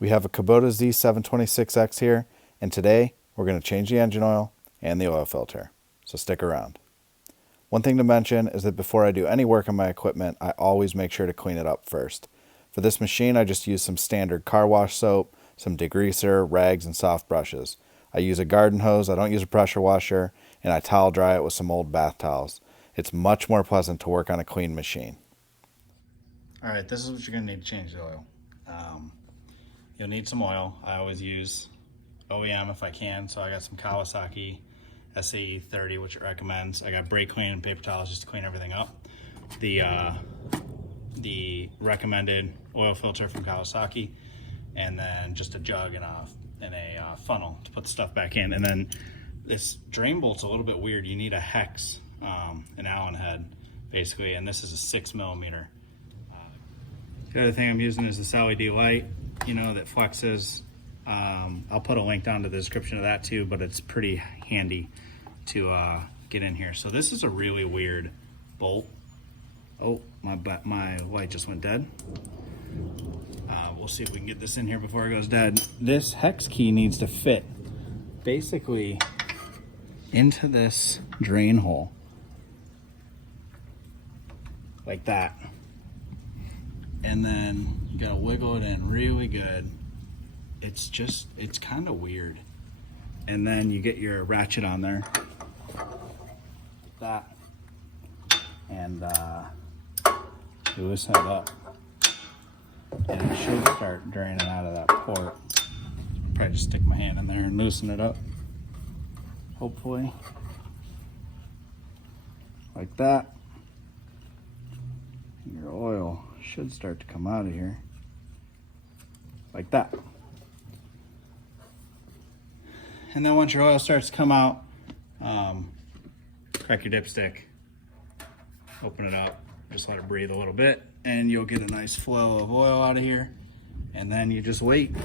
We have a Kubota Z726X here, and today we're going to change the engine oil and the oil filter, so stick around. One thing to mention is that before I do any work on my equipment, I always make sure to clean it up first. For this machine, I just use some standard car wash soap, some degreaser, rags, and soft brushes. I use a garden hose, I don't use a pressure washer, and I towel dry it with some old bath towels. It's much more pleasant to work on a clean machine. Alright, this is what you're going to need to change the oil. You'll need some oil. I always use OEM if I can, so I got some Kawasaki FX801V, which it recommends. I got brake clean and paper towels just to clean everything up. The recommended oil filter from Kawasaki, and then just a jug and a funnel to put the stuff back in. And then this drain bolt's a little bit weird. You need a hex, an Allen head, basically, and this is a 6mm. The other thing I'm using is this LED light, that flexes. I'll put a link down to the description of that too, but it's pretty handy to get in here. So this is a really weird bolt. Oh, my light just went dead. We'll see if we can get this in here before it goes dead. This hex key needs to fit basically into this drain hole like that. And then you gotta wiggle it in really good. It's kind of weird. And then you get your ratchet on there, like that, and you loosen it up, and it should start draining out of that port. Probably just stick my hand in there and loosen it up, hopefully, like that. Your oil should start to come out of here, like that. And then once your oil starts to come out, crack your dipstick, open it up, just let it breathe a little bit, and you'll get a nice flow of oil out of here. And then you just wait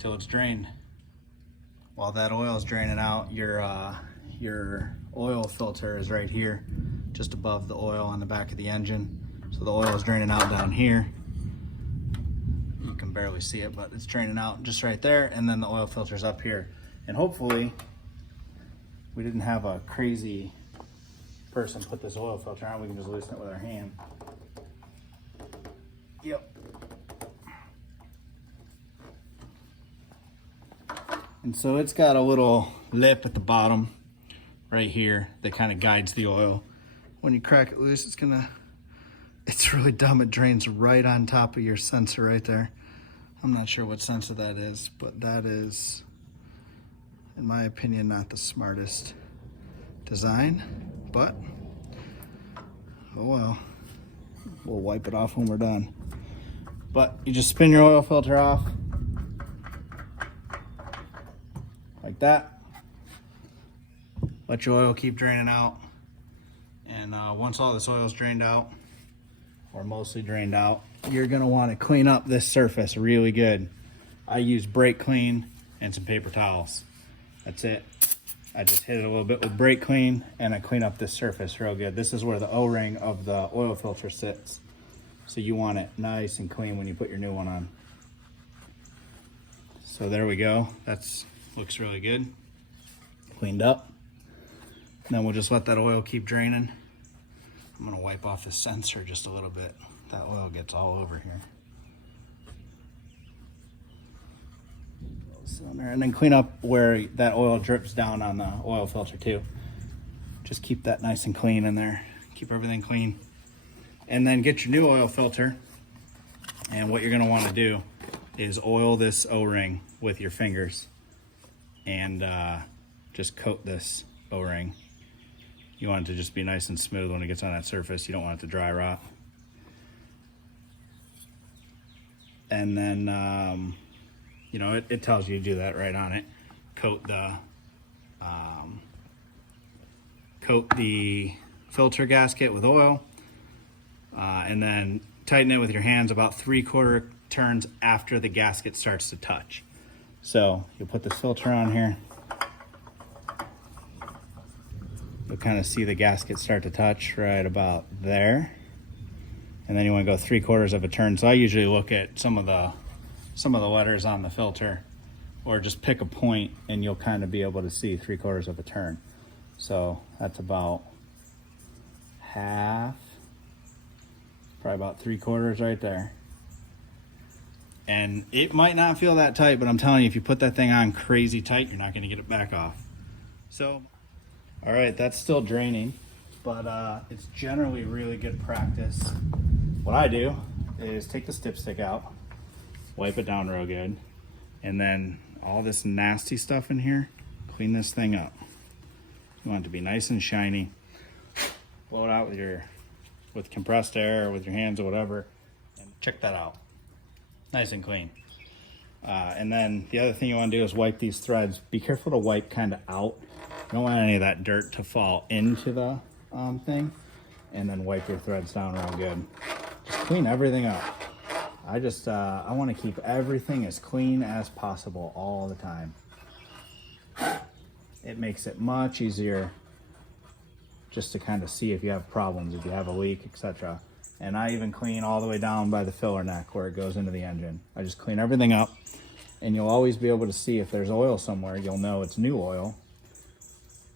till it's drained. While that oil is draining out, your oil filter is right here, just above the oil on the back of the engine. So the oil is draining out down here. You can barely see it, but it's draining out just right there, and then the oil filter's up here. And hopefully, we didn't have a crazy person put this oil filter on. We can just loosen it with our hand. Yep. And so it's got a little lip at the bottom right here that kind of guides the oil. When you crack it loose, it's really dumb. It drains right on top of your sensor right there. I'm not sure what sensor that is, but that is, in my opinion, not the smartest design, but oh well. We'll wipe it off when we're done. But you just spin your oil filter off like that. Let your oil keep draining out. And once all this oil is drained out, or mostly drained out, you're gonna want to clean up this surface really good. I use brake clean and some paper towels. That's it. I just hit it a little bit with brake clean, and I clean up this surface real good. This is where the O-ring of the oil filter sits. So you want it nice and clean when you put your new one on. So there we go. Looks really good. Cleaned up. And then we'll just let that oil keep draining. I'm gonna wipe off the sensor just a little bit. That oil gets all over here. And then clean up where that oil drips down on the oil filter too. Just keep that nice and clean in there. Keep everything clean. And then get your new oil filter. And what you're gonna wanna do is oil this O-ring with your fingers and just coat this O-ring. You want it to just be nice and smooth when it gets on that surface. You don't want it to dry rot. And then, it tells you to do that right on it. Coat the filter gasket with oil, and then tighten it with your hands about 3/4 turns after the gasket starts to touch. So you'll put this filter on here. You'll kind of see the gasket start to touch right about there. And then you want to go 3/4 of a turn. So I usually look at some of the some of the letters on the filter, or just pick a point and you'll kind of be able to see 3/4 of a turn. So that's about half, probably about 3/4 right there. And it might not feel that tight, but I'm telling you, if you put that thing on crazy tight, you're not gonna get it back off. So, all right, that's still draining, but it's generally really good practice. What I do is take the dipstick out, wipe it down real good, and then all this nasty stuff in here, clean this thing up. You want it to be nice and shiny. Blow it out with compressed air or with your hands or whatever, and check that out. Nice and clean. And then the other thing you want to do is wipe these threads. Be careful to wipe kind of out. You don't want any of that dirt to fall into the thing. And then wipe your threads down real good. Just clean everything up. I want to keep everything as clean as possible all the time. It makes it much easier just to kind of see if you have problems, if you have a leak, etc. And I even clean all the way down by the filler neck where it goes into the engine. I just clean everything up, and you'll always be able to see if there's oil somewhere. You'll know it's new oil,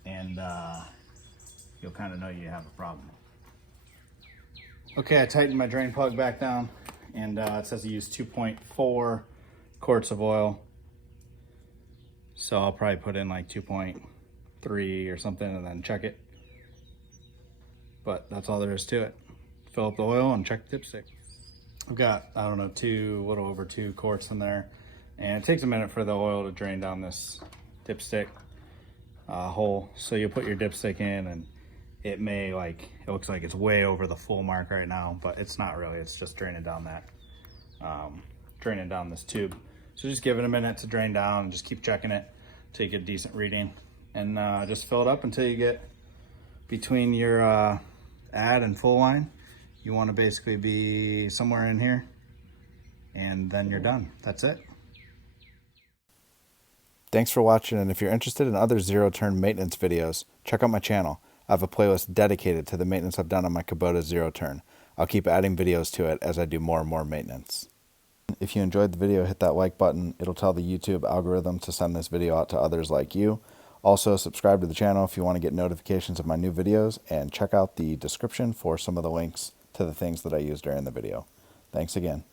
and you'll kind of know you have a problem. Okay, I tightened my drain plug back down, and it says to use 2.4 quarts of oil. So I'll probably put in like 2.3 or something and then check it. But that's all there is to it. Fill up the oil and check the dipstick. I've got, I don't know, a little over 2 quarts in there. And it takes a minute for the oil to drain down this dipstick hole. So you put your dipstick in, and it looks like it's way over the full mark right now, but it's not really. It's just draining down draining down this tube. So just give it a minute to drain down and just keep checking it till you get a decent reading. And just fill it up until you get between your add and full line. You want to basically be somewhere in here, and then you're done. That's it. Thanks for watching, and if you're interested in other zero-turn maintenance videos, check out my channel. I have a playlist dedicated to the maintenance I've done on my Kubota Zero Turn. I'll keep adding videos to it as I do more and more maintenance. If you enjoyed the video, hit that like button. It'll tell the YouTube algorithm to send this video out to others like you. Also, subscribe to the channel if you want to get notifications of my new videos, and check out the description for some of the links to the things that I use during the video. Thanks again.